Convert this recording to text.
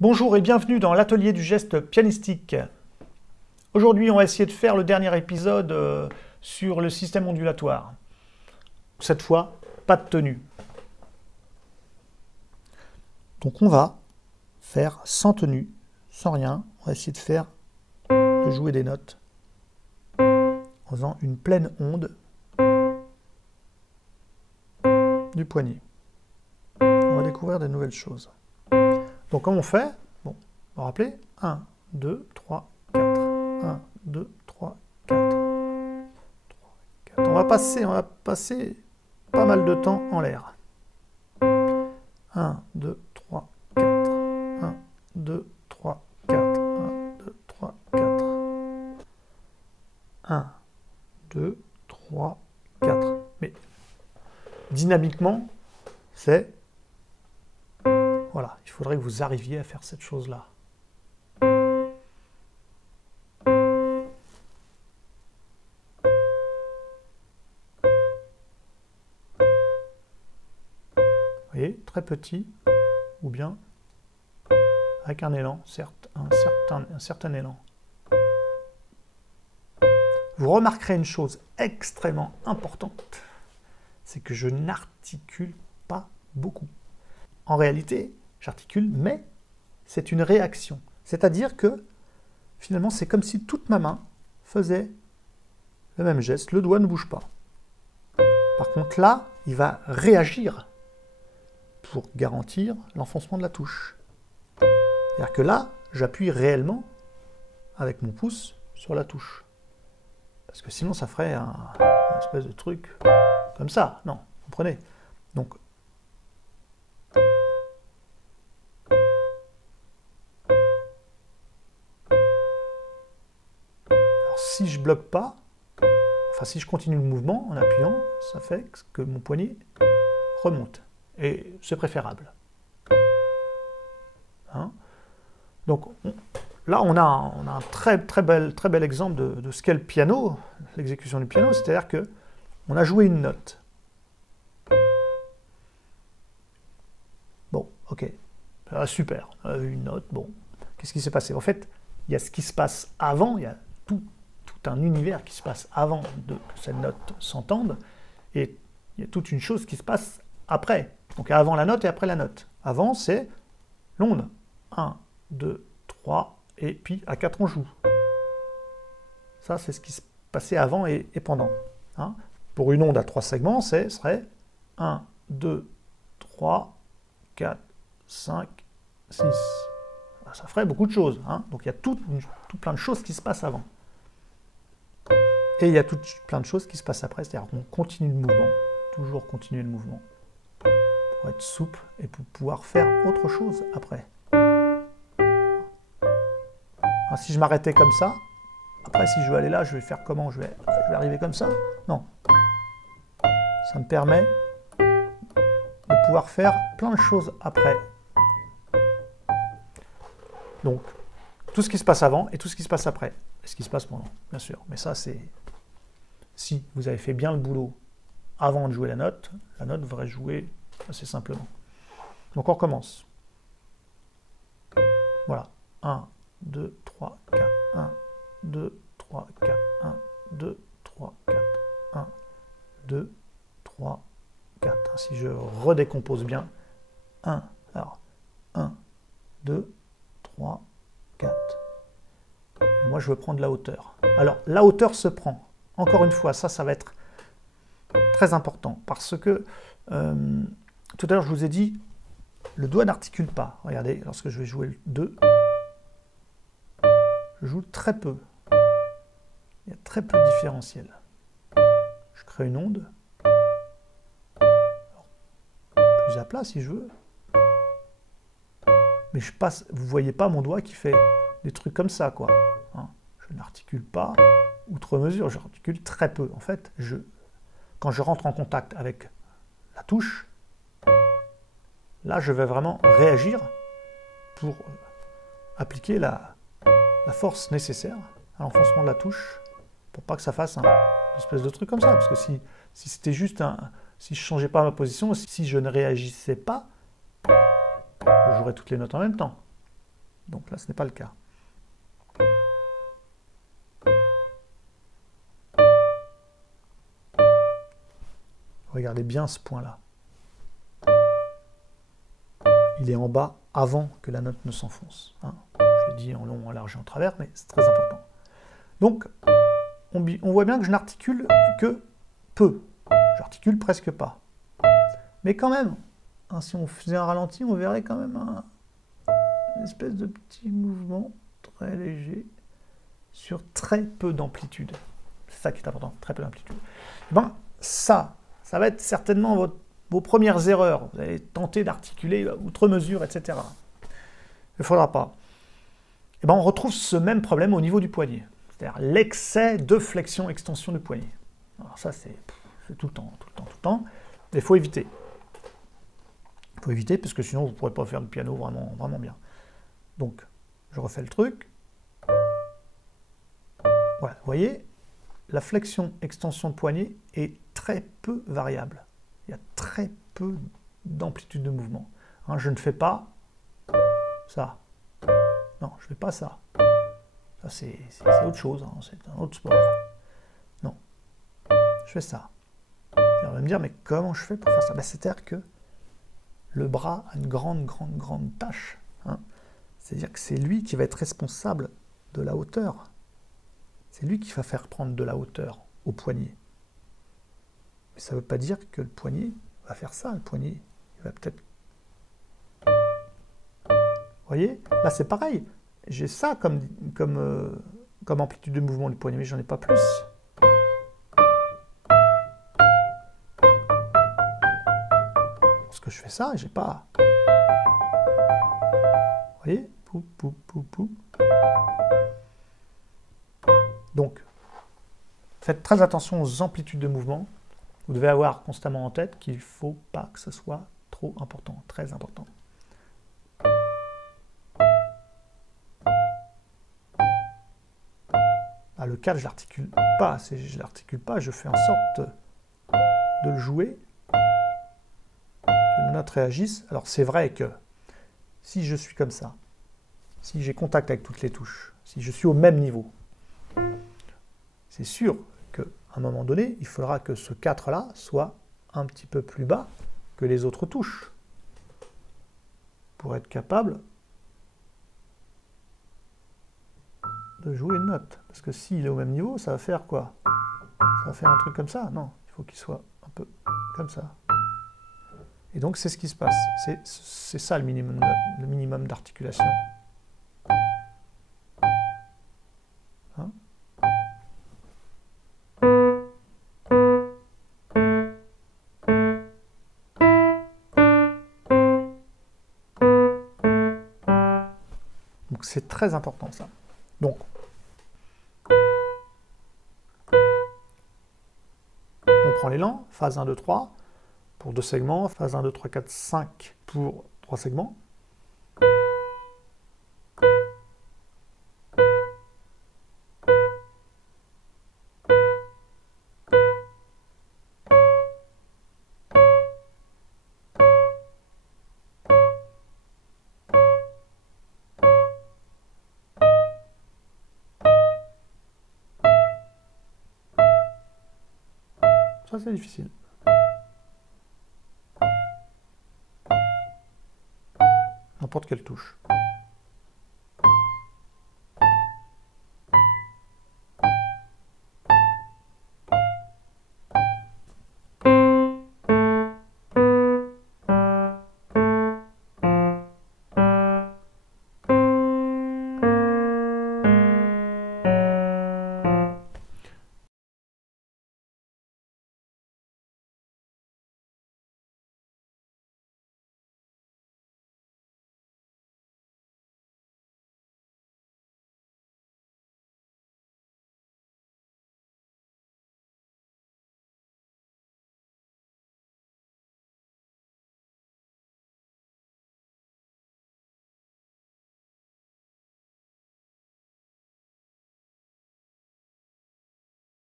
Bonjour et bienvenue dans l'atelier du geste pianistique. Aujourd'hui, on va essayer de faire le dernier épisode sur le système ondulatoire. Cette fois, pas de tenue. Donc on va faire sans tenue, sans rien. On va essayer de jouer des notes en faisant une pleine onde du poignet. On va découvrir de nouvelles choses. Donc comme on fait, bon, on va rappeler 1, 2, 3, 4. 1, 2, 3, 4. 3, 4. On va passer pas mal de temps en l'air. 1, 2, 3, 4. 1, 2, 3, 4. 1, 2, 3, 4. 1, 2, 3, 4. Mais dynamiquement, c'est... Voilà, il faudrait que vous arriviez à faire cette chose-là. Vous voyez, très petit, ou bien avec un élan, certes, un certain élan. Vous remarquerez une chose extrêmement importante, c'est que je n'articule pas beaucoup. En réalité, j'articule, mais c'est une réaction. C'est-à-dire que, finalement, c'est comme si toute ma main faisait le même geste. Le doigt ne bouge pas. Par contre, là, il va réagir pour garantir l'enfoncement de la touche. C'est-à-dire que là, j'appuie réellement avec mon pouce sur la touche. Parce que sinon, ça ferait un espèce de truc comme ça. Non, vous comprenez? Donc, si je bloque pas, enfin si je continue le mouvement en appuyant, ça fait que mon poignet remonte. Et c'est préférable. Hein? Donc là, on a un très bel exemple de ce qu'est le piano, l'exécution du piano, c'est-à-dire que on a joué une note. Bon, ok, super, une note, bon. Qu'est-ce qui s'est passé? En fait, il y a ce qui se passe avant, il y a tout un univers qui se passe avant que cette note s'entende, et il y a toute une chose qui se passe après. Donc avant la note et après la note. Avant, c'est l'onde. 1, 2, 3, et puis à 4, on joue. Ça, c'est ce qui se passait avant et pendant. Hein? Pour une onde à 3 segments, ce serait 1, 2, 3, 4, 5, 6. Ça ferait beaucoup de choses. Hein? Donc il y a tout plein de choses qui se passent avant. Et il y a plein de choses qui se passent après, c'est-à-dire qu'on continue le mouvement, toujours continuer le mouvement, pour être souple et pour pouvoir faire autre chose après. Alors, si je m'arrêtais comme ça, après si je veux aller là, je vais faire comment? Je vais arriver comme ça? Non. Ça me permet de pouvoir faire plein de choses après. Donc, tout ce qui se passe avant et tout ce qui se passe après. Et ce qui se passe pendant, bien sûr. Mais ça, c'est... Si vous avez fait bien le boulot avant de jouer la note devrait jouer assez simplement. Donc on recommence. Voilà. 1, 2, 3, 4. 1, 2, 3, 4. 1, 2, 3, 4. 1, 2, 3, 4. Si je redécompose bien. 1, alors 1, 2, 3, 4. Et moi, je veux prendre la hauteur. Alors, la hauteur se prend. Encore une fois, ça va être très important parce que tout à l'heure, je vous ai dit, le doigt n'articule pas. Regardez, lorsque je vais jouer le 2, je joue très peu. Il y a très peu de différentiel. Je crée une onde. Alors, plus à plat si je veux. Mais je passe, vous ne voyez pas mon doigt qui fait des trucs comme ça, quoi. Hein, je n'articule pas outre mesure, j'articule très peu. En fait, quand je rentre en contact avec la touche, là, je vais vraiment réagir pour appliquer la force nécessaire à l'enfoncement de la touche pour pas que ça fasse une espèce de truc comme ça. Parce que si c'était juste si je ne changeais pas ma position, si je ne réagissais pas, je jouerais toutes les notes en même temps. Donc là, ce n'est pas le cas. Regardez bien ce point-là. Il est en bas avant que la note ne s'enfonce. Hein. Je l'ai dit en long, en large et en travers, mais c'est très important. Donc, on voit bien que je n'articule que peu. J'articule presque pas. Mais quand même, hein, si on faisait un ralenti, on verrait quand même une espèce de petit mouvement très léger sur très peu d'amplitude. C'est ça qui est important, très peu d'amplitude. Et ben, ça va être certainement vos premières erreurs. Vous allez tenter d'articuler outre mesure, etc. Il ne faudra pas. Et ben, on retrouve ce même problème au niveau du poignet. C'est-à-dire l'excès de flexion-extension du poignet. Alors ça, c'est tout le temps, tout le temps, tout le temps. Mais il faut éviter. Il faut éviter, parce que sinon, vous ne pourrez pas faire du piano vraiment, vraiment bien. Donc, je refais le truc. Voilà, vous voyez, la flexion-extension de poignet est très peu variable. Il y a très peu d'amplitude de mouvement. Hein, je ne fais pas ça. Non, je ne fais pas ça. Ça, c'est autre chose, hein, c'est un autre sport. Non, je fais ça. Et on va me dire, mais comment je fais pour faire ça? Ben, c'est-à-dire que le bras a une grande tâche. Hein. C'est-à-dire que c'est lui qui va être responsable de la hauteur. C'est lui qui va faire prendre de la hauteur au poignet. Mais ça ne veut pas dire que le poignet va faire ça. Le poignet, il va peut-être... Vous voyez? Là, c'est pareil. J'ai ça comme amplitude de mouvement du poignet, mais j'en ai pas plus. Parce que je fais ça, j'ai pas... Vous voyez? Pou, pou, pou, pou. Donc, faites très attention aux amplitudes de mouvement. Vous devez avoir constamment en tête qu'il ne faut pas que ce soit trop important, très important. Ah, le 4, je ne l'articule pas. Si je ne l'articule pas, je fais en sorte de le jouer, que la note réagisse. Alors, c'est vrai que si je suis comme ça, si j'ai contact avec toutes les touches, si je suis au même niveau, c'est sûr qu'à un moment donné, il faudra que ce 4-là soit un petit peu plus bas que les autres touches pour être capable de jouer une note. Parce que s'il est au même niveau, ça va faire quoi? Ça va faire un truc comme ça? Non, il faut qu'il soit un peu comme ça. Et donc, c'est ce qui se passe. C'est ça le minimum d'articulation. Hein? Donc, c'est très important, ça. Donc, on prend l'élan, phase 1, 2, 3, pour 2 segments, phase 1, 2, 3, 4, 5 pour 3 segments. Ça, c'est difficile. N'importe quelle touche.